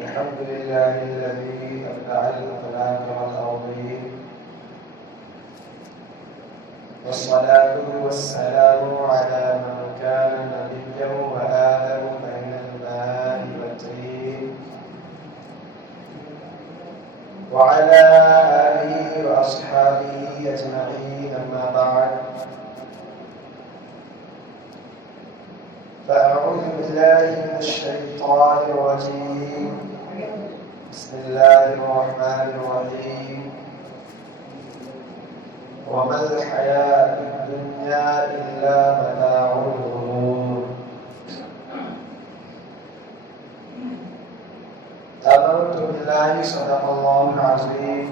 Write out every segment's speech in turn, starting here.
الحمد لله الذي أبدع الأخلاق والأرضين، والصلاة والسلام على من كان نبيا وآدم بين الماء والطين، وعلى آله وأصحابه أجمعين. أما بعد، فأعوذ بالله من الشيطان الرجيم. بسم الله الرحمن الرحيم. وما الحياة الدنيا إلا متاع الغرور. آمنت بالله صدق الله العظيم،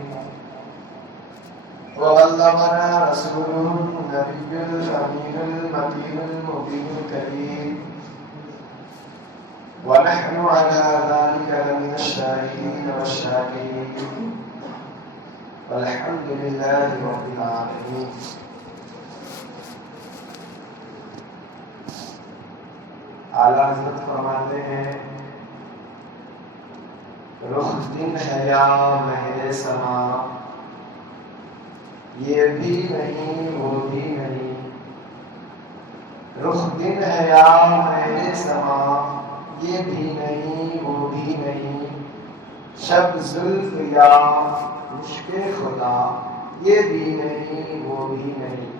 وبلغنا رسوله النبي الأمين المكين المبين الكريم، ونحن على ذلك لمن الشاهدين والشاكرين، والحمد لله رب العالمين. اعلیٰ حضرت فرماتے ہیں، رخ دن ہے یا مہر سما، یہ بھی نہیں وہ بھی نہیں. رخ دن ہے یا مہر سما، یہ بھی نہیں وہ بھی نہیں. شب زلف یا مشک خدا، یہ بھی نہیں وہ بھی نہیں.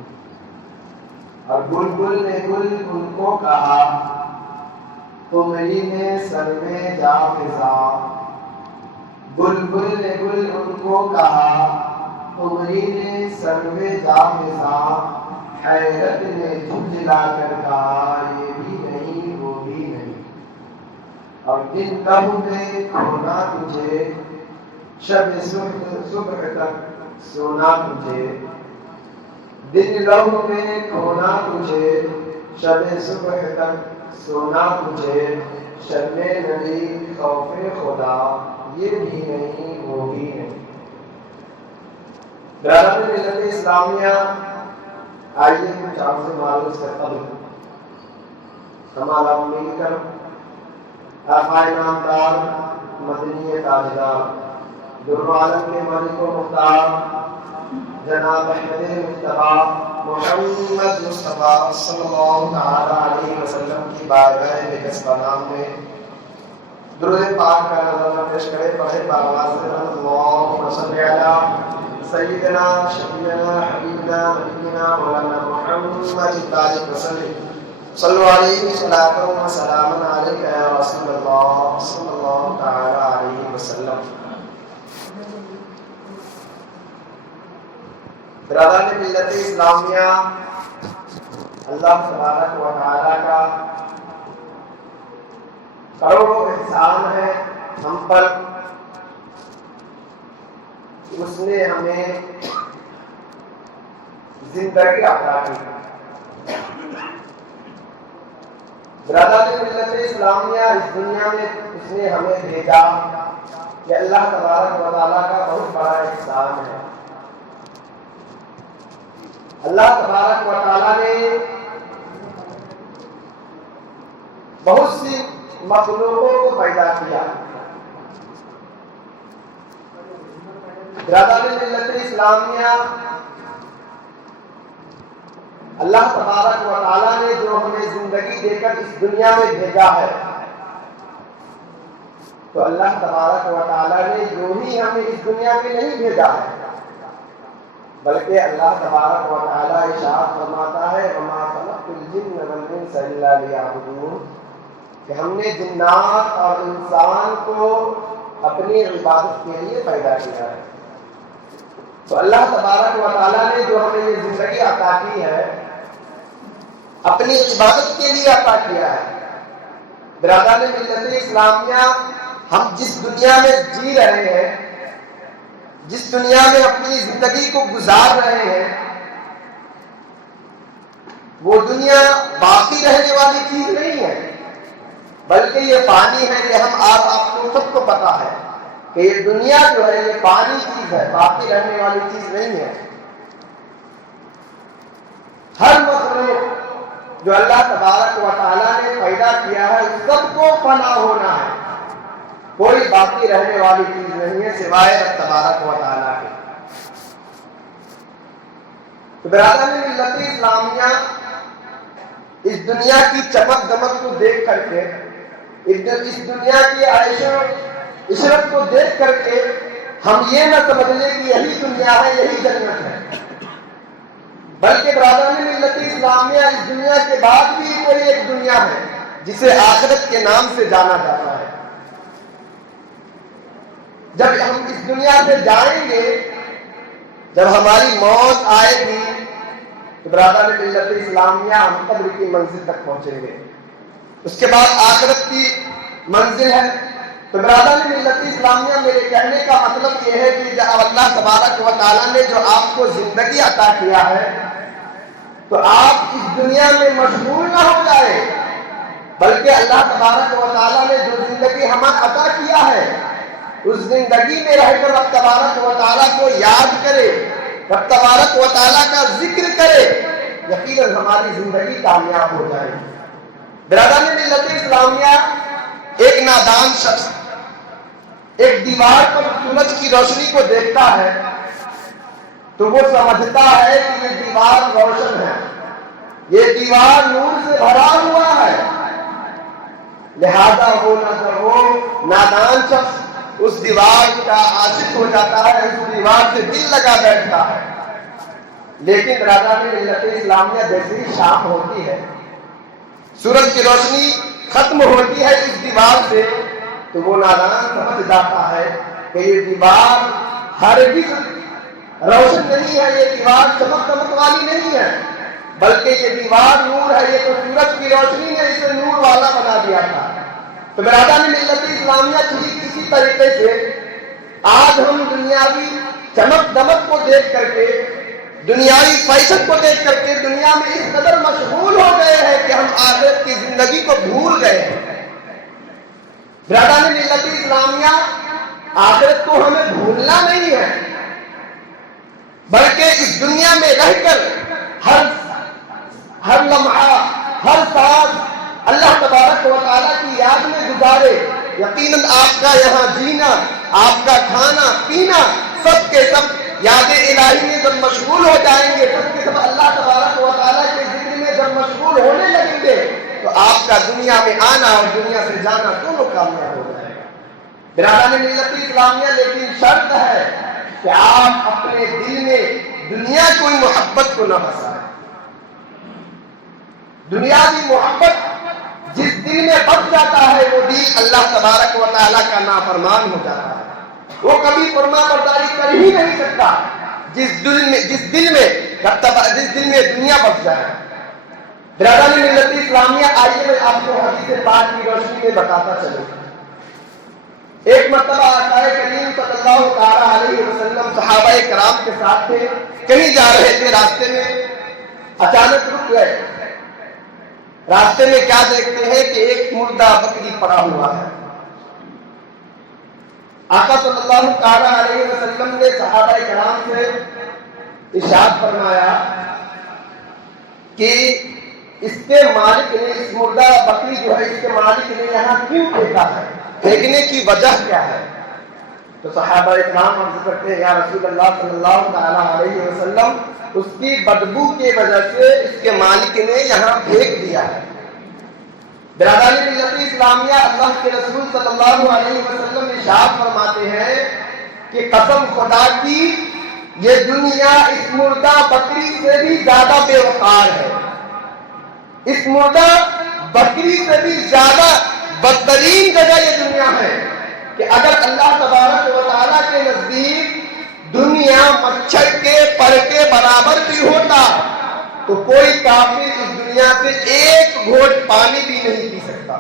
اور بلبل نے گل ان کو کہا، قمری نے سر میں جا فضا. بلبل نے گل ان کو کہا، قمری نے سر میں جا فضا. حیرت نے جھنجھلا کر کہا، یہ بھی نہیں وہ بھی نہیں. اور دن لہو میں کھونا تجھے، شب صبح تک سونا تجھے. دن لہو میں کھونا تجھے، شب صبح تک سونا تجھے. شرم نبی خوف خدا، یہ بھی نہیں وہ بھی نہیں. برادر ملت اسلامیہ، آئیے کچھ آپ سے معلوم سے قبل ہمارا مل کر آقا نامدار مدنی تاجدار دونوں عالم کے مالک و مختار جناب احمد مصطفیٰ محمد مصطفیٰ صلی اللہ تعالی علیہ وسلم کی بارگاہ بقصبہ نام میں درود پاک کا نظر پیش کرے. پڑھے باواز اللہم صلی علی سیدنا شفیعنا حبیبنا نبینا مولانا محمد تاج وسلم. صلو علیہ صلاۃ و سلام علیک یا رسول اللہ صلی اللہ تعالی علیہ وسلم. برادران ملت اسلامیہ، اللہ تبارک و تعالی کا کروڑوں احسان ہے ہم پر. اس نے ہمیں زندگی عطا کی. برادران ملت اسلامیہ، اس دنیا میں اس نے ہمیں بھیجا، کہ اللہ تبارک و تعالیٰ کا بہت بڑا احسان ہے. اللہ تبارک و تعالیٰ نے بہت سی مخلوقوں کو پیدا کیا. برادران ملت اسلامیہ، اللہ تبارک و تعالیٰ نے جو ہمیں زندگی دے کر اس دنیا میں بھیجا ہے، تو اللہ تبارک و تعالیٰ نے جو ہی ہمیں اس دنیا میں نہیں بھیجا ہے، بلکہ اللہ تبارک و تعالیٰ ارشاد فرماتا ہے، وَمَا خَلَقْتُ الْجِنَّ وَالْإِنسَ إِلَّا لِيَعْبُدُونِ، کہ ہم نے جنات اور انسان کو اپنی عبادت کے لیے پیدا کیا ہے. تو اللہ تبارک و تعالیٰ نے جو ہمیں یہ زندگی عطا کی ہے، اپنی عبادت کے لیے عطا کیا ہے. برادران ملت اسلامیہ، ہم جس دنیا میں جی رہے ہیں، جس دنیا میں اپنی زندگی کو گزار رہے ہیں، وہ دنیا باقی رہنے والی چیز نہیں ہے، بلکہ یہ فانی ہے. یہ ہم آپ کو سب کو پتا ہے کہ یہ دنیا جو ہے یہ فانی چیز ہے، باقی رہنے والی چیز نہیں ہے. ہر مخلوق جو اللہ تبارک و تعالیٰ نے پیدا کیا ہے، سب کو فنا ہونا ہے. کوئی باقی رہنے والی چیز نہیں ہے سوائے رب تبارک و تعالیٰ کے۔ تو برادران ملت اسلامیہ، اس دنیا کی چمک دمک کو دیکھ کر کے، اس دنیا کی عیش و عشرت کو دیکھ کر کے ہم یہ نہ سمجھ لیں کہ یہی دنیا ہے، یہی جنت ہے، بلکہ برادران ملت اسلامیہ، اس دنیا کے بعد بھی کوئی ایک دنیا ہے جسے آخرت کے نام سے جانا جاتا ہے۔ جب ہم اس دنیا سے جائیں گے، جب ہماری موت آئے گی، تو برادران ملت اسلامیہ ہم قبر کی منزل تک پہنچیں گے، اس کے بعد آخرت کی منزل ہے۔ تو برادران ملت اسلامیہ، میرے کہنے کا مطلب یہ ہے کہ جب اللہ تبارک و تعالیٰ نے جو آپ کو زندگی عطا کیا ہے، تو آپ اس دنیا میں مشغول نہ ہو جائے، بلکہ اللہ تبارک و تعالیٰ نے جو زندگی ہمیں عطا کیا ہے، اس زندگی میں رہ کر رب تبارک و تعالیٰ کو یاد کرے، رب تبارک و تعالیٰ کا ذکر کرے، یقیناً ہماری زندگی کامیاب ہو جائے۔ برادران ملت اسلامیہ، ایک نادان شخص ایک دیوار پر سورج کی روشنی کو دیکھتا ہے تو وہ سمجھتا ہے کہ یہ دیوار روشن ہے، یہ دیوار نور سے بھرا ہوا ہے، لہذا وہ نادان شخص اس دیوار کا عاشق ہو جاتا ہے، اس دیوار سے دل لگا بیٹھتا ہے۔ لیکن برادران ملت اسلامیہ، جیسے ہی شام ہوتی ہے، سورج کی روشنی ختم ہوتی ہے اس دیوار سے، تو وہ نادان سمجھ جاتا ہے کہ یہ دیوار ہرگز روشن نہیں ہے، یہ دیوار چمک دمک والی نہیں ہے، بلکہ یہ دیوار نور ہے، یہ تو سورج کی روشنی نے اسے نور والا بنا دیا تھا۔ تو برادران ملت اسلامیہ، ٹھیک اسی طریقے سے آج ہم دنیاوی چمک دمک کو دیکھ کر کے، دنیاوی فیشن کو دیکھ کر کے دنیا میں اس قدر مشغول ہو گئے ہیں کہ ہم آخرت کی زندگی کو بھول گئے ہیں۔ برادران ملت اسلامیہ، آخرت کو ہمیں بھولنا نہیں ہے، بلکہ اس دنیا میں رہ کر ہر لمحہ، ہر ساتھ اللہ تبارک و تعالیٰ کی یاد میں گزارے۔ یقیناً آپ کا یہاں جینا، آپ کا کھانا پینا، سب کے سب یاد الہی میں جب مشغول ہو جائیں گے، سب کے سب اللہ تبارک و تعالیٰ کے ذکر میں جب مشغول ہونے لگیں گے، تو آپ کا دنیا میں آنا اور دنیا سے جانا دونوں کامیاب ہو جائے گا۔ برادران ملت اسلامیہ، لیکن شرط ہے کہ آپ اپنے دل میں دنیا کوئی محبت کو نہ بسائیں۔ دنیاوی محبت جس دل میں بس جاتا ہے، وہ دل اللہ تبارک و تعالیٰ کا نافرمان ہو جاتا ہے، وہ کبھی فرما برداری کر ہی نہیں سکتا۔ جس دل میں دنیا بس جائے۔ برادران ملت اسلامیہ، آئیے میں آپ کو حدیث پاک کی روشنی میں بتاتا چلوں۔ ایک مرتبہ آقا کریم صلی اللہ تعالیٰ علیہ وسلم صحابہ کرام کے ساتھ تھے، کہیں جا رہے تھے، راستے میں اچانک رک گئے۔ راستے میں کیا دیکھتے ہیں کہ ایک مردہ بکری پڑا ہوا ہے۔ آقا صلی اللہ تعالیٰ علیہ وسلم نے صحابہ کرام سے ارشاد فرمایا کہ اس کے مالک نے، اس مردہ بکری جو ہے، اس کے مالک نے یہاں کیوں پھینکا ہے، پھینکنے کی وجہ کیا ہے؟ تو صحابہ کرام عرض کرتے ہیں، یا رسول اللہ صلی اللہ تعالیٰ علیہ وسلم، اس کی بدبو کی وجہ سے اس کے مالک نے یہاں پھینک دیا ہے۔ برادران ملت اسلامیہ، اللہ کے رسول صلی اللہ علیہ وسلم ارشاد فرماتے ہیں کہ قسم خدا کی، یہ دنیا اس مردہ بکری سے بھی زیادہ بے وقار ہے، اس مردہ بکری سے بھی زیادہ بدترین جگہ یہ دنیا ہے، کہ اگر اللہ تبارک و تعالیٰ کے نزدیک دنیا مچھر کے پر کے برابر بھی ہوتا تو کوئی کافر اس دنیا سے ایک گھونٹ پانی بھی نہیں پی سکتا۔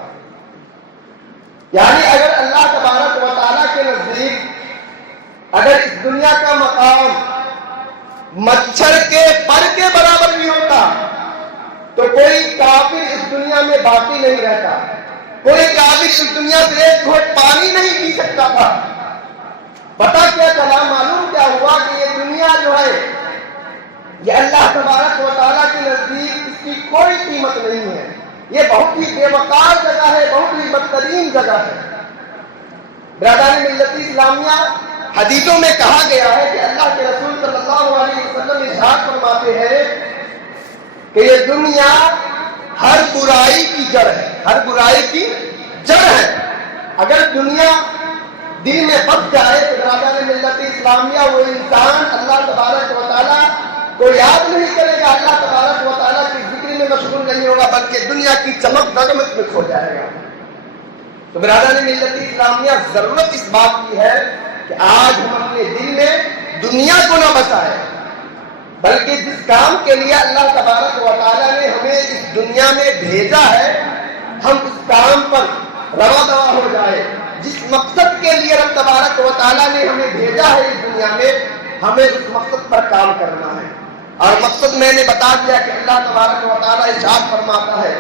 یعنی اگر اللہ تبارک و تعالیٰ کے نزدیک اگر اس دنیا کا مقام مچھر کے پر کے برابر بھی ہوتا تو کوئی کافر اس دنیا میں باقی نہیں رہتا، کوئی کافر اس دنیا سے ایک گھونٹ پانی نہیں پی سکتا تھا۔ پتا کیا چلا، معلوم کیا ہوا کہ یہ دنیا جو ہے، یہ اللہ تبارک و تعالیٰ کے نزدیک اس کی کوئی قیمت نہیں ہے، یہ بہت ہی بے وقار جگہ ہے، بہت ہی بدترین جگہ ہے۔ برادران ملت اسلامیہ، حدیثوں میں کہا گیا ہے کہ اللہ کے رسول صلی اللہ علیہ وسلم ارشاد فرماتے ہیں کہ یہ دنیا ہر برائی کی جڑ ہے، ہر برائی کی جڑ ہے۔ اگر دنیا دل میں بس جائے تو برادران ملت اسلامیہ وہ انسان اللہ تبارک و تعالیٰ کو یاد نہیں کرے گا، اللہ تبارک و تعالیٰ کی ذکر میں مشغول نہیں ہوگا، بلکہ دنیا کی چمک دمک میں کھو جائے گا۔ تو برادران ملت اسلامیہ، ضرورت اس بات کی ہے کہ آج ہم اپنے دل میں دنیا کو نہ بسائیں، بلکہ جس کام کے لیے اللہ تبارک و تعالیٰ نے ہمیں اس دنیا میں بھیجا ہے ہم اس کام پر رواں دوا ہو جائے۔ جس مقصد کے لیے رب تبارک و تعالیٰ نے ہمیں بھیجا ہے اس دنیا میں، ہمیں اس مقصد پر کام کرنا ہے۔ اور مقصد میں نے بتا دیا کہ اللہ تبارک و تعالیٰ ارشاد فرماتا ہے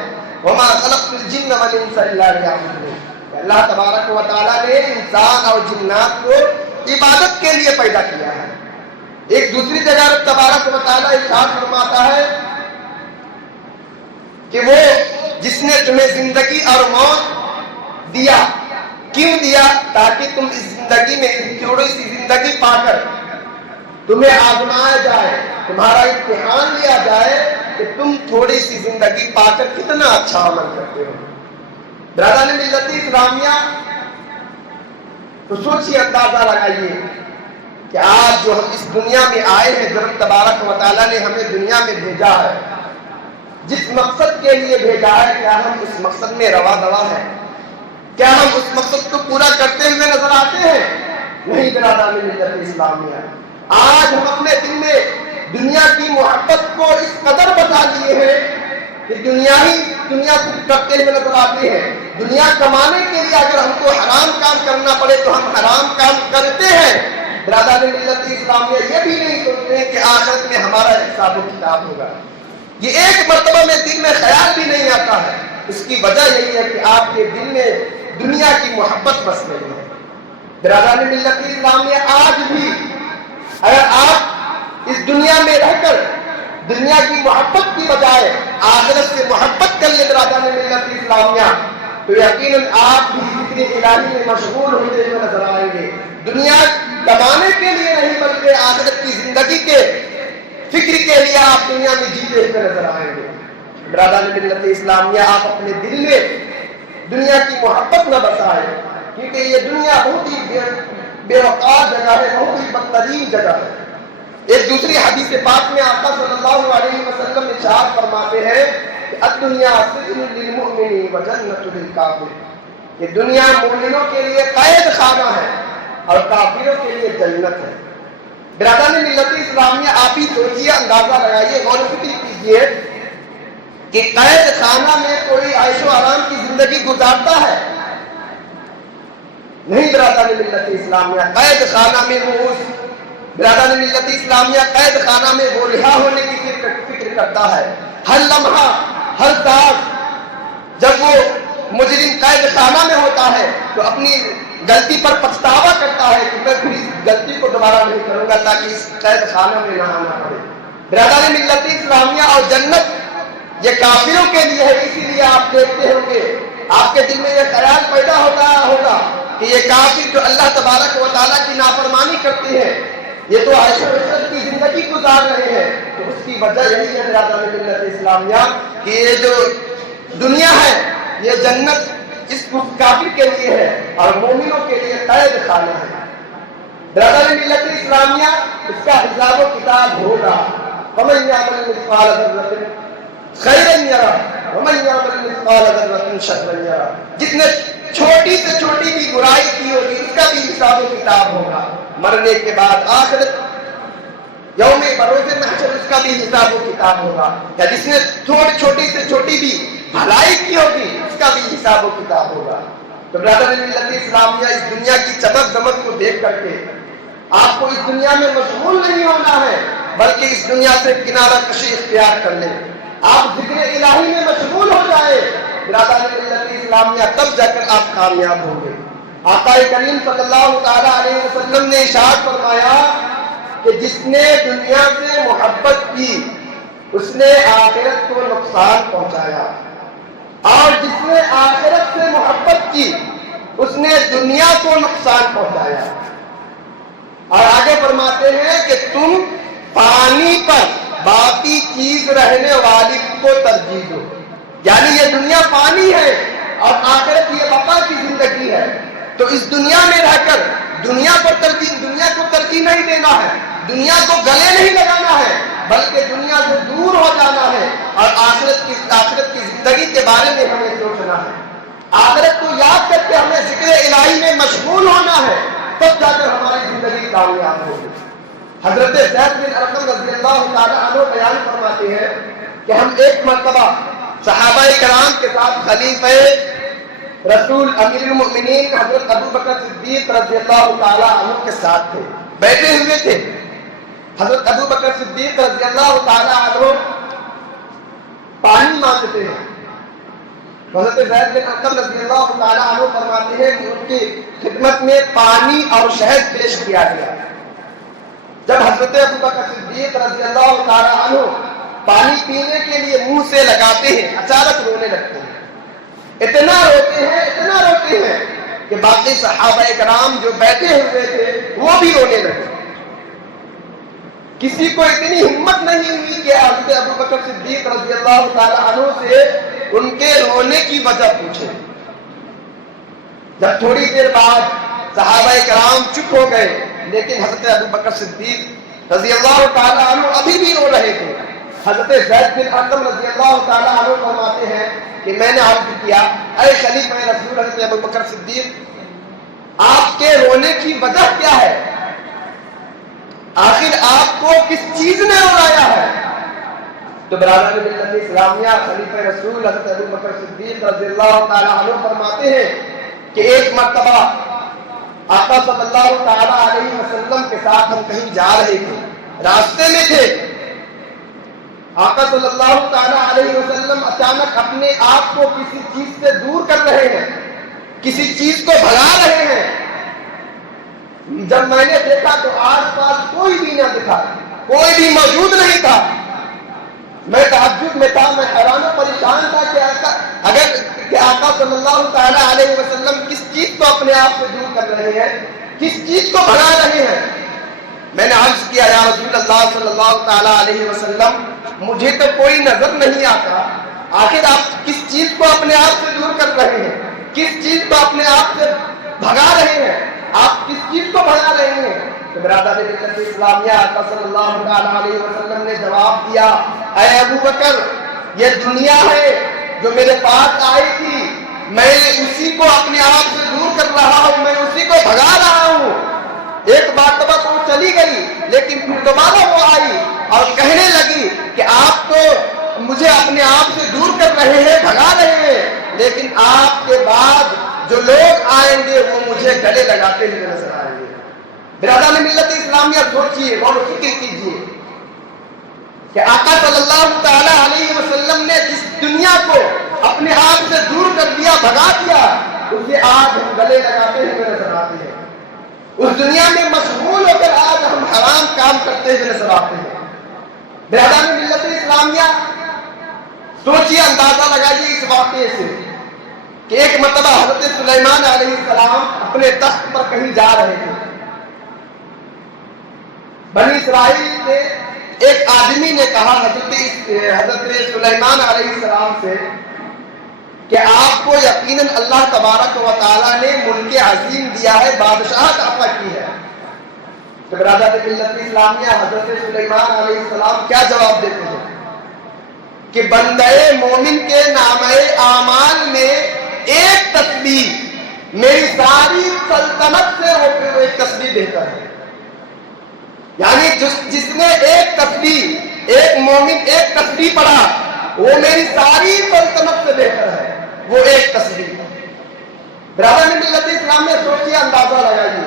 وَمَا خَلَقْتُ الْجِنَّ وَالْإِنسَ إِلَّا لِيَعْبُدُونِ، اللہ تبارک و تعالیٰ نے انسان اور جنات کو عبادت کے لیے پیدا کیا ہے۔ ایک دوسری جگہ رب تبارک و تعالیٰ ارشاد فرماتا ہے کہ وہ جس نے تمہیں زندگی اور موت دیا، کیوں دیا؟ تاکہ تم اس زندگی میں اس تھوڑی سی زندگی پا کر تمہیں آزمایا جائے، تمہارا امتحان لیا جائے کہ تم تھوڑی سی زندگی پا کر کتنا اچھا عمل کرتے ہو۔ برادران ملت اسلامیہ، تو سوچیے، اندازہ لگائیے کہ آج جو ہم اس دنیا میں آئے ہیں، جو رب تبارک و تعالیٰ نے ہمیں دنیا میں بھیجا ہے، جس مقصد کے لیے بھیجا ہے، کیا ہم اس مقصد میں رواں دوا ہیں؟ کیا ہم اس مقصد کو پورا کرتے ہوئے نظر آتے ہیں؟ نہیں برادران ملت اسلامیہ، آج ہم اپنے دل میں دنیا کی محبت کو اس قدر بتا دیے ہیں کہ دنیا سے کرتے ہوئے نظر آتے ہیں۔ دنیا کمانے کے لیے اگر ہم کو حرام کام کرنا پڑے تو ہم حرام کام کرتے ہیں۔ برادران ملت اسلامیہ، یہ بھی نہیں سوچتے ہیں کہ آخرت میں ہمارا حساب و کتاب ہوگا۔ یہ ایک مرتبہ میں دل میں خیال بھی نہیں آتا ہے۔ اس کی وجہ یہی ہے کہ آپ کے دل میں دنیا کی محبت بس رہی ہے۔ برادران ملت اسلامیہ، آج بھی اگر آپ اس دنیا میں رہ کر دنیا کی محبت کی بجائے آخرت سے محبت کر لیں برادران ملت اسلامیہ، تو یقیناً آپ بھی ذکر الہی میں مشغول ہوتے ہوئے نظر آئیں گے۔ دنیا کمانے کے لیے نہیں بلکہ آخرت کی زندگی کے فکر کے لیے آپ دنیا میں جیتے ہوئے نظر آئیں گے۔ برادران ملت اسلامیہ، آپ اپنے دل میں دنیا کی محبت نہ بسائیں، کیونکہ یہ دنیا بہت ہی بے وقار جگہ ہے، بہت ہی بدترین جگہ ہے۔ ایک دوسری حدیث پاک میں آقا صلی اللہ علیہ وسلم ارشاد فرماتے ہیں کہ الدنیا سجن للمؤمن وجنت للکافر، یہ دنیا مومنوں کے لیے قید خانہ ہے اور کافروں کے لیے جنت ہے۔ برادران ملت اسلامیہ، آپ ہی سوچیے، اندازہ لگائیے، غور و فکر کیجیے کہ قید خانہ میں کوئی عیش و آرام کی زندگی گزارتا ہے؟ نہیں برادران ملت اسلامیہ، قید خانہ میں وہ برادران ملت اسلامیہ، قید خانہ میں وہ رہا ہونے کی فکر کرتا ہے۔ ہر لمحہ، ہر ساتھ جب وہ مجرم قید خانہ میں ہوتا ہے تو اپنی غلطی پر پچھتاوا کرتا ہے کہ میں پھر اس غلطی کو دوبارہ نہیں کروں گا تاکہ اس قید خانہ میں نہ آنا پڑے۔ برادران ملت اسلامیہ، اور جنت یہ کافروں کے لیے ہے، اسی لیے آپ دیکھتے ہوں گے، آپ کے دل میں یہ خیال پیدا ہوگا کہ یہ کافر جو اللہ تبارک و تعالیٰ کی نافرمانی کرتے ہیں، یہ تو عیش و عشرت کی زندگی گزار رہے ہیں۔ تو اس کی وجہ یہی ہے برادران ملت اسلامیہ کہ یہ جو دنیا ہے یہ جنت اس کافر کے لیے ہے اور مومنوں کے لیے قید خانہ ہے۔ برادران ملت اسلامیہ، اس کا حساب و کتاب ہوگا۔ وَمَن يَعْمَلْ مِثْقَالَ ذَرَّةٍ خَيْرًا يَرَهُ وَمَن يَعْمَلْ مِثْقَالَ ذَرَّةٍ شَرًّا يَرَهُ، جس نے چھوٹی سے چھوٹی بھی برائی کی ہوگی اس کا بھی حساب و کتاب ہوگا۔ مرنے کے بعد آخرت یوم بروز محشر اس کا بھی حساب و کتاب ہوگا۔ یا جس نے چھوٹی سے چھوٹی بھی بھلائی کی ہوگی اس کا بھی حساب و کتاب ہوگا۔ تو برادران ملت اسلامیہ، اس دنیا کی چمک دمک کو دیکھ کر کے آپ کو اس دنیا میں مشغول نہیں ہونا ہے، بلکہ اس دنیا سے کنارہ کشی اختیار کر لیں۔ آپ ذکر الہی میں مشغول ہو جائیں برادران ملت اسلامیہ، تب جا کر آپ کامیاب ہوں گے۔ آقا کریم صلی اللہ تعالیٰ علیہ وسلم نے ارشاد فرمایا کہ جس نے دنیا سے محبت کی اس نے آخرت کو نقصان پہنچایا، اور جس نے آخرت سے محبت کی اس نے دنیا کو نقصان پہنچایا. اور آگے فرماتے ہیں کہ تم پانی پر باقی چیز رہنے والی کو ترجیح دو. یعنی یہ دنیا پانی ہے اور آخرت یہ بقا کی زندگی ہے. تو اس دنیا میں رہ کر دنیا کو ترجیح نہیں دینا ہے, دنیا کو گلے نہیں لگانا ہے, بلکہ دنیا سے دور ہو جانا ہے اور آخرت کی زندگی کے بارے میں ہمیں سوچنا ہے. آخرت کو یاد کر کے ہمیں ذکر الہی میں مشغول ہونا ہے, تب جا کر ہماری زندگی کامیاب ہوگی. حضرت زید بن ارقم رضی اللہ تعالی عنہ بیان فرماتے ہیں کہ ہم ایک مرتبہ صحابہ کرام کے ساتھ خلیفہ رسول امیر المؤمنین حضرت ابو بکر صدیق رضی اللہ تعالی عنہ کے ساتھ تھے, بیٹھے ہوئے تھے. حضرت ابو بکر صدیق رضی اللہ تعالی عنہ پانی مانگتے ہیں. حضرت زید بن ارقم رضی اللہ تعالی عنہ فرماتے ہیں کہ ان کی خدمت میں پانی اور شہد پیش کیا گیا. جب حضرت ابو بکر صدیق رضی اللہ تعالی عنہ پانی پینے کے لیے منہ سے لگاتے ہیں, اچانک رونے لگتے ہیں. اتنا روتے ہیں کہ باقی صحابہ کرام جو بیٹھے ہوئے تھے وہ بھی رونے لگے. کسی کو اتنی ہمت نہیں ہوئی کہ حضرت ابو بکر صدیق رضی اللہ تعالی عنہ سے ان کے رونے کی وجہ پوچھے. جب تھوڑی دیر بعد صحابہ کرام چپ ہو گئے, لیکن حضرت ابو بکر صدیق رضی اللہ تعالی عنہ ابھی بھی رو رہے تھے. حضرت زید بن ارقم رضی اللہ تعالی عنہ فرماتے ہیں کہ میں نے عرض کیا, اے خلیفہ رسول حضرت ابو بکر صدیق, آپ کے رونے کی وجہ کیا ہے؟ آخر آپ کو کس چیز نے رولایا ہے؟ تو برادران ملت اسلامیہ خلیفہ رسول حضرت ابو بکر صدیق رضی اللہ تعالی عنہ فرماتے ہیں کہ ایک مرتبہ آقا صلی اللہ تعالی علیہ وسلم کے ساتھ ہم کہیں جا رہے تھے, راستے میں تھے. آقا صلی اللہ تعالی علیہ وسلم اچانک اپنے آپ کو کسی چیز سے دور کر رہے ہیں, کسی چیز کو بھگا رہے ہیں. جب میں نے دیکھا تو آس پاس کوئی بھی نہ دکھا, کوئی بھی موجود نہیں تھا. میں تعجب میں تھا, میں حیران و پریشان تھا کہ آقا صلی اللہ تعالی علیہ وسلم کس چیز کو اپنے آپ سے دور کر رہے ہیں, کس چیز کو بھگا رہے ہیں. میں نے عرض کیا, یا رسول اللہ صلی اللہ تعالی علیہ وسلم, مجھے تو کوئی نظر نہیں آتا, آخر آپ کس چیز کو اپنے آپ سے دور کر رہے ہیں, کس چیز کو اپنے آپ سے بھگا رہے ہیں, آپ کس چیز کو بھگا رہے ہیں؟ تو برادر ملت اسلامیہ آقا صلی اللہ تعالی علیہ وسلم نے جواب دیا, اے ابو بکر, یہ دنیا ہے جو میرے پاس آئی تھی, میں اسی کو اپنے آپ سے دور کر رہا ہوں, میں اسی کو بھگا رہا ہوں. ایک مرتبہ تو چلی گئی, لیکن پھر دوبارہ وہ آئی اور کہنے لگی کہ آپ تو مجھے اپنے آپ سے دور کر رہے ہیں, بھگا رہے ہیں, لیکن آپ کے بعد جو لوگ آئیں گے وہ مجھے گلے لگاتے ہوئے نظر آئیں گے. برادران ملت اسلامیہ سوچئے, غور و فکر کیجئے کہ آقا صلی اللہ تعالی علیہ وسلم نے جس دنیا کو اپنے آپ سے دور کر دیا, بھگا دیا, اسے آج ہم گلے لگاتے ہوئے نظر آتے ہیں. اس دنیا میں مشغول ہو کر آج ہم حرام کام کرتے ہوئے نظر آتے ہیں. برادران ملت اسلامیہ سوچئے, اندازہ لگائیے اس واقعے سے کہ ایک مرتبہ حضرت سلیمان علیہ السلام اپنے تخت پر کہیں جا رہے تھے. بنی اسرائیل کے ایک آدمی نے کہا حضرت سلیمان علیہ السلام سے کہ آپ کو یقیناً اللہ تبارک و تعالیٰ نے ملک عظیم دیا ہے, بادشاہت عطا کی ہے. تو برادر ملت اسلامیہ حضرت سلیمان علیہ السلام کیا جواب دیتے ہیں کہ بندے مومن کے نامہ اعمال میں ایک تسبیح میری ساری سلطنت سے ایک تسبیح بہتر ہے. یعنی جس نے ایک تسبیح, ایک مومن ایک تسبیح پڑھا, وہ میری ساری سلطنت سے بہتر ہے, وہ ایک تسبیح. برادر ملت اسلام میں سوچیے, اندازہ لگائیے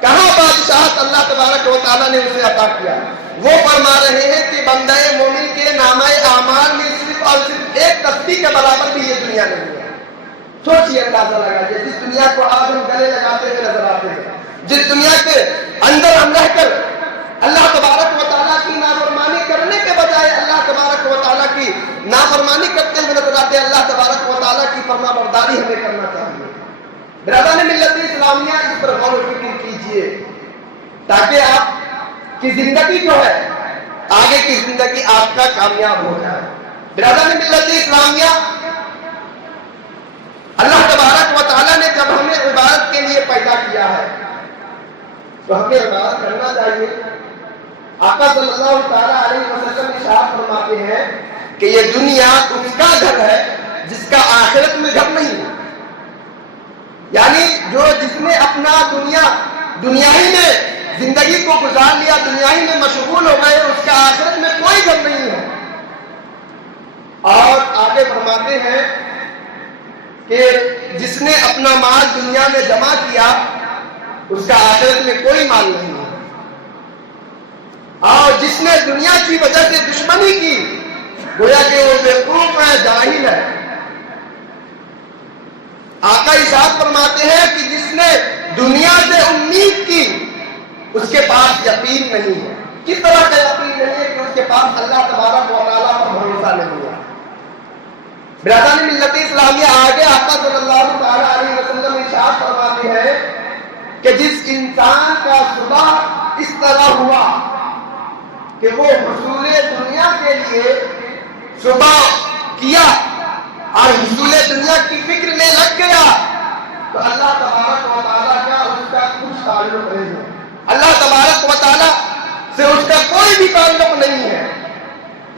کہاں بادشاہت اللہ تبارک و تعالیٰ نے اسے عطا کیا. وہ فرما رہے ہیں کہ بندے مومن کے نامہ اعمال میں صرف اور صرف ایک تسبیح کے برابر بھی یہ دنیا نہیں ہے. سوچیے, اندازہ لگائیے, جس دنیا کو آج ہم گلے لگاتے ہوئے نظر آتے ہیں, جس دنیا کے اندر ہم رہ کر اللہ تبارک و تعالیٰ کی نافرمانی کرنے کے بجائے اللہ تبارک و تعالیٰ کی نافرمانی کرتے ہوئے نظر آتے ہیں, اللہ تبارک و تعالیٰ کی فرما برداری ہمیں کرنا چاہیے. برادران ملت اسلامیہ اس پر غور و فکر کیجئے تاکہ آپ کی زندگی جو ہے آگے کی زندگی آپ کا کامیاب ہو جائے۔ برادران ملت اسلامیہ، اللہ تبارک و تعالیٰ نے جب ہمیں عبادت کے لیے پیدا کیا ہے تو ہمیں عبادت کرنا چاہیے۔ آقا صلی اللہ تعالیٰ علیہ وسلم ارشاد فرماتے ہیں کہ یہ دنیا اس کا گھر ہے جس کا آخرت میں گھر نہیں ہے، یعنی جس نے اپنا دنیا ہی میں زندگی کو گزار لیا، دنیا ہی میں مشغول ہو گئے، اس کا آخرت میں کوئی گھر نہیں ہے۔ اور آگے فرماتے ہیں کہ جس نے اپنا مال دنیا میں جمع کیا اس کا آخرت میں کوئی مال نہیں ہے، اور جس نے دنیا کی وجہ سے دشمنی کی گویا کہ وہ بیوقوف ہے، جاہل ہے۔ آقا ارشاد فرماتے ہیں کہ جس نے دنیا سے امید کی اس کے پاس یقین نہیں ہے۔ کس طرح کا یقین نہیں ہے؟ کہ اس کے پاس اللہ تبارک و تعالیٰ پر بھروسہ نہیں ہے۔ برادران ملت اسلامیہ، آگے آقا صلی اللہ تعالیٰ علیہ وسلم ارشاد فرماتے ہیں کہ جس انسان کا صبح اس طرح ہوا کہ وہ حصول دنیا کے لیے صبح کیا اور حصول دنیا کی فکر میں لگ گیا تو اللہ تبارک و تعالیٰ کا اس کا کچھ تعلق نہیں ہے، اللہ تبارک و تعالیٰ سے اس کا کوئی بھی تعلق نہیں ہے،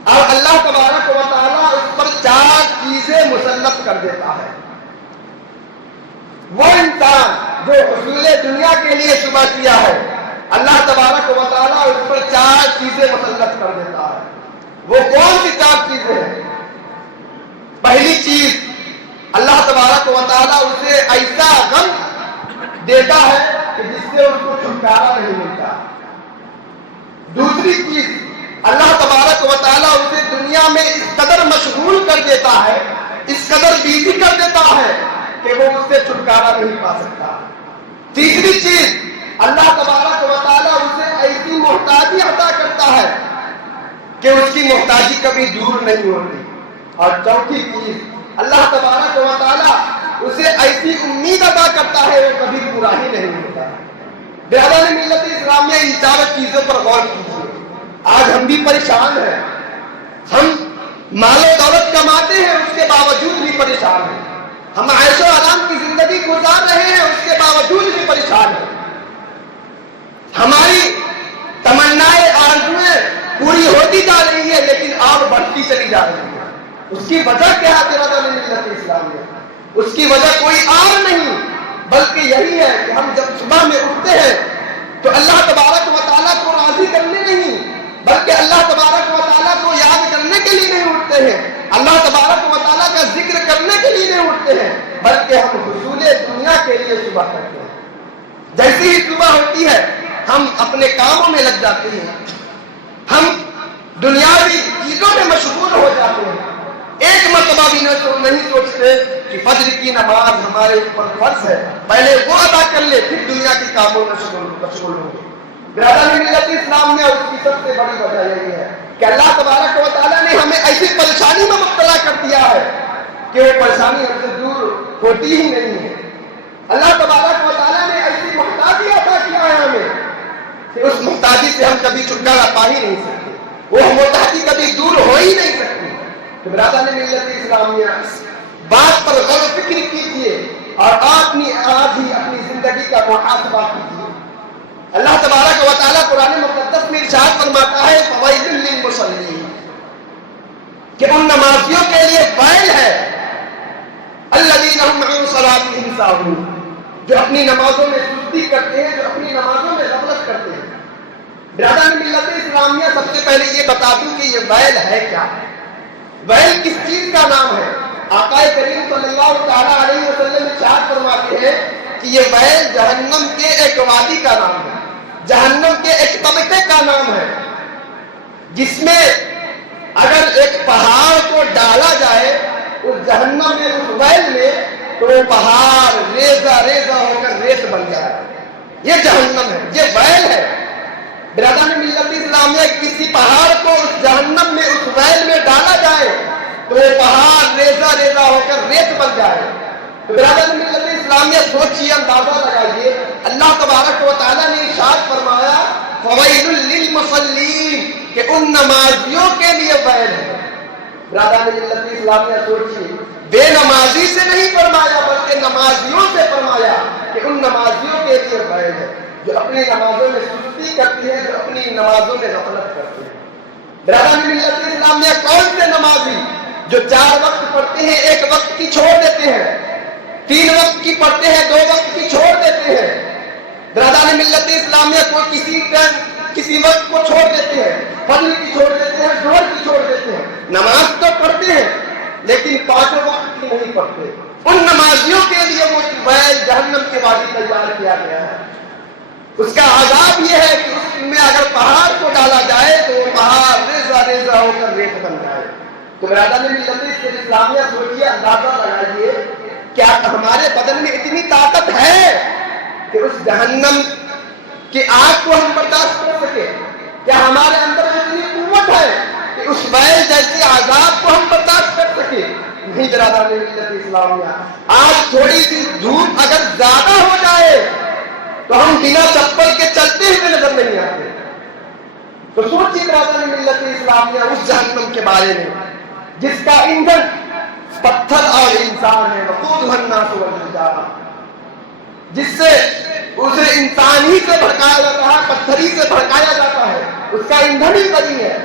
اور اللہ تبارک و تعالیٰ اس پر 4 چیزیں مسلط کر دیتا ہے۔ وہ انسان جو حصول دنیا کے لیے صبح کیا ہے، اللہ تبارک و تعالیٰ اس پر 4 چیزیں مسلط کر دیتا ہے۔ وہ کون سی 4 چیزیں ہیں؟ پہلی چیز، اللہ تبارک و تعالیٰ اسے ایسا غم دیتا ہے کہ جس سے اس کو چھٹکارا نہیں ملتا۔ دوسری چیز، اللہ تبارک و تعالیٰ اسے دنیا میں اس قدر مشغول کر دیتا ہے، اس قدر بیزی کر دیتا ہے کہ وہ اس سے چھٹکارا نہیں پا سکتا۔ تیسری چیز، اللہ تبارک و تعالیٰ اسے ایسی محتاجی عطا کرتا ہے کہ اس کی محتاجی کبھی دور نہیں ہوتی۔ اور چوتھی چیز، اللہ تبارک و تعالیٰ اسے ایسی امید عطا کرتا ہے وہ کبھی پورا ہی نہیں ہوتا۔ برادران ملت اسلامیہ، ان 4 چیزوں پر غور کیجیے۔ آج ہم بھی پریشان ہیں، ہم مال و دولت کماتے ہیں اس کے باوجود بھی پریشان ہیں، ہم عیش و آرام کی زندگی گزار رہے ہیں اس کے باوجود بھی پریشان ہیں، ہماری تمنائیں آرزویں پوری ہوتی جا رہی ہے لیکن اور بڑھتی چلی جا رہی ہے۔ اس کی وجہ کیا ہے برادران ملت اسلامیہ؟ اس کی وجہ کوئی اور نہیں بلکہ یہی ہے کہ ہم جب صبح میں اٹھتے ہیں تو اللہ تبارک و تعالیٰ کو راضی کرنے نہیں بلکہ اللہ تبارک و تعالیٰ کو یاد کرنے کے لیے نہیں اٹھتے ہیں، اللہ تبارک و تعالیٰ کا ذکر کرنے کے لیے نہیں اٹھتے ہیں، بلکہ ہم حصول دنیا کے لیے صبح کرتے ہیں۔ جیسی ہی صبح ہوتی ہے ہم اپنے کاموں میں لگ جاتے ہیں، ہم دنیاوی چیزوں میں مشغول ہو جاتے ہیں، ایک مرتبہ بھی نہیں سوچتے کہ فجر کی نماز ہمارے اوپر فرض ہے، پہلے وہ ادا کر لے پھر دنیا کے کاموں میں مشغول ہوں گے۔ برادران ملت اسلام میں اس کی سب سے بڑی وجہ یہی ہے کہ اللہ تبارک و تعالیٰ نے ہمیں ایسی پریشانی میں مبتلا کر دیا ہے کہ وہ پریشانی ہم سے دور ہوتی ہی نہیں ہے۔ اللہ تبارک و تعالیٰ نے ایسی محتاجی عطا کیا ہے ہمیں کہ اس محتاجی سے ہم کبھی چھٹکارا پا ہی نہیں سکتے، وہ محتاجی کبھی دور ہو ہی نہیں سکتی۔ تو برادران ملت اسلامیہ، بات پر غور و فکر کیجیے اور آج ہی اپنی زندگی کا محاسبہ کیجیے۔ اللہ تبارک و تعالیٰ قرآن مقدس میں ارشاد فرماتا ہے فوائل للمصلین، کہ ان نمازیوں کے لیے ویل ہے الذین هم عن صلاتهم ساہون، جو اپنی نمازوں میں سستی کرتے ہیں، جو اپنی نمازوں میں غفلت کرتے ہیں۔ برادران ملت اسلامیہ، سب سے پہلے یہ بتا دوں کہ یہ ویل ہے کیا؟ ویل کس چیز کا نام ہے؟ آقا کریم صلی اللہ تعالیٰ علیہ وسلم ارشاد فرماتے ہیں کہ یہ ویل جہنم کے ایک وادی کا نام ہے، جہنم کے ایک طبقے کا نام ہے، جس میں اگر ایک پہاڑ کو ڈالا جائے اس جہنم میں، اس ویل میں، تو وہ پہاڑ ریزہ ریزہ ہو کر ریت بن جائے۔ یہ جہنم ہے، یہ ویل ہے۔ برادران ملت اسلامیہ، کسی پہاڑ کو اس جہنم میں، اس ویل میں ڈالا جائے تو وہ پہاڑ ریزہ ریزہ ہو کر ریت بن جائے، تو برادر ملت اسلامیہ سوچیے، اندازہ لگائیے، اللہ تبارک و تعالیٰ نے ارشاد فرمایا فویل للمصلین کہ ان نمازیوں کے لیے ویل ہے۔ برادر ملت اسلامیہ سوچیے، بے نمازی سے نہیں فرمایا بلکہ نمازیوں سے فرمایا کہ ان نمازیوں کے لیے ویل ہے جو اپنی نمازوں میں سستی کرتی ہے، جو اپنی نمازوں میں غفلت کرتے ہیں۔ برادر ملت اسلامیہ کون سے نمازی جو 4 وقت پڑھتے ہیں 1 وقت کی چھوڑ دیتے ہیں، 3 وقت کی پڑھتے ہیں 2 وقت کی چھوڑ دیتے ہیں؟ برادر ملت اسلامیہ کو کسی وقت کو چھوڑ دیتے ہیں، فجر کی چھوڑ دیتے ہیں، ظہر کی چھوڑ دیتے ہیں، نماز تو پڑھتے ہیں لیکن 5 وقت کی نہیں پڑھتے۔ ان نمازیوں کے لیے وہ ویل جہنم کے وادی تیار کیا گیا ہے۔ اس کا عذاب یہ ہے کہ اس میں اگر پہاڑ کو ڈالا جائے تو وہ پہاڑ ریزہ ریزہ ہو کر ریت بن جائے۔ تو برادر ملت اسلامیہ سوچیے، اندازہ لگائیے، کیا ہمارے بدن میں اتنی طاقت ہے کہ اس جہنم کی آگ کو ہم برداشت کر سکے؟ کیا ہمارے اندر اتنی قوت ہے کہ اس ویل جیسے عذاب کو ہم برداشت کر سکے؟ نہیں برادر ملت اسلامیہ، آج تھوڑی سی دھوپ اگر زیادہ ہو جائے تو ہم بنا چپل کے چلتے ہوئے نظر نہیں آتے۔ تو سوچیے برادر ملت اسلامیہ اس جہنم کے بارے میں جس کا ایندھن پتھر اور انسان ہے، وقودها الناس والحجارہ، جس سے اسے انسان ہی سے بھڑکایا جاتا ہے، پتھر ہی سے بھڑکایا جاتا ہے، اس کا ایندھن ہی بنی ہے۔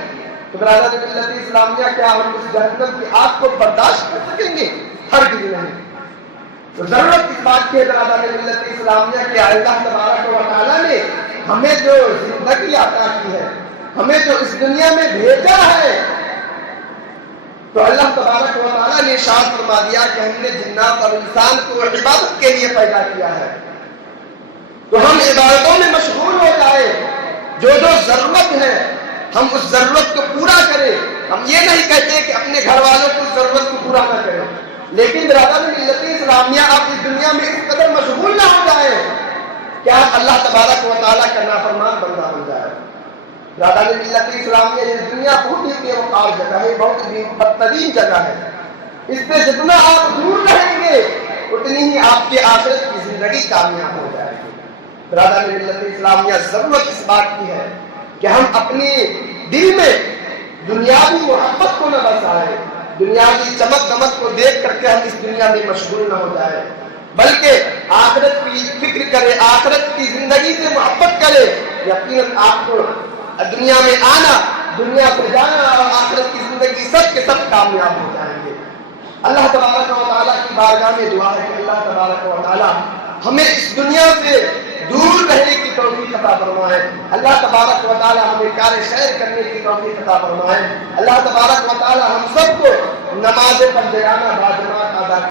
تو برادر ملت اسلامیہ کیا ہم اس جہنم کی آگ کو برداشت کر سکیں گے؟ ہرگز نہیں۔ تو ضرورت اس بات کی ہے برادر ملت اسلامیہ کہ اللہ تبارک و تعالیٰ نے ہمیں جو زندگی عطا کی ہے، ہمیں جو اس دنیا میں بھیجا ہے، تو اللہ تبارک و تعالیٰ نے ارشاد فرما دیا کہ ہم نے جنات اور انسان کو عبادت کے لیے پیدا کیا ہے، تو ہم عبادتوں میں مشغول ہو جائے، جو ضرورت ہے ہم اس ضرورت کو پورا کریں۔ ہم یہ نہیں کہتے کہ اپنے گھر والوں کو ضرورت کو پورا نہ کریں، لیکن برادر ملت اسلامیہ آپ اس دنیا میں اس قدر مشغول نہ ہو جائے کہ آپ اللہ تبارک و تعالیٰ کا نافرمان بندہ بن جائے۔ برادر ملت اسلامیہ یہ دنیا بہت ہی بے وقار جگہ ہے، بہت ہی بدترین جگہ ہے۔ اس سے جتنا آپ دور رہیں گے اتنی ہی آپ کی آخرت کی زندگی کامیاب ہو جائے گی۔ برادر ملت اسلامیہ ضرورت اس بات کی ہے کہ ہم اپنے دل میں دنیاوی محبت کو نہ بسائیں، دنیاوی چمک دمک کو دیکھ کر کے ہم اس دنیا میں مشغول نہ ہو جائیں، بلکہ آخرت کی فکر کرے، آخرت کی زندگی سے محبت کرے۔ یقیناً آپ کو دنیا میں آنا، دنیا سے جانا اور آخرت کی زندگی سب کے سب کامیاب ہو جائیں گے۔ اللہ تبارک و تعالیٰ کی بارگاہ میں دعا ہے کہ اللہ تبارک و تعالیٰ ہمیں اس دنیا سے دور رہنے کی توفیق عطا فرمائے۔ اللہ تبارک و تعالیٰ ہمیں کار خیر کرنے کی توفیق عطا فرمائے۔ اللہ تبارک و تعالیٰ ہم سب کو نماز پنجگانہ باجماعت ادا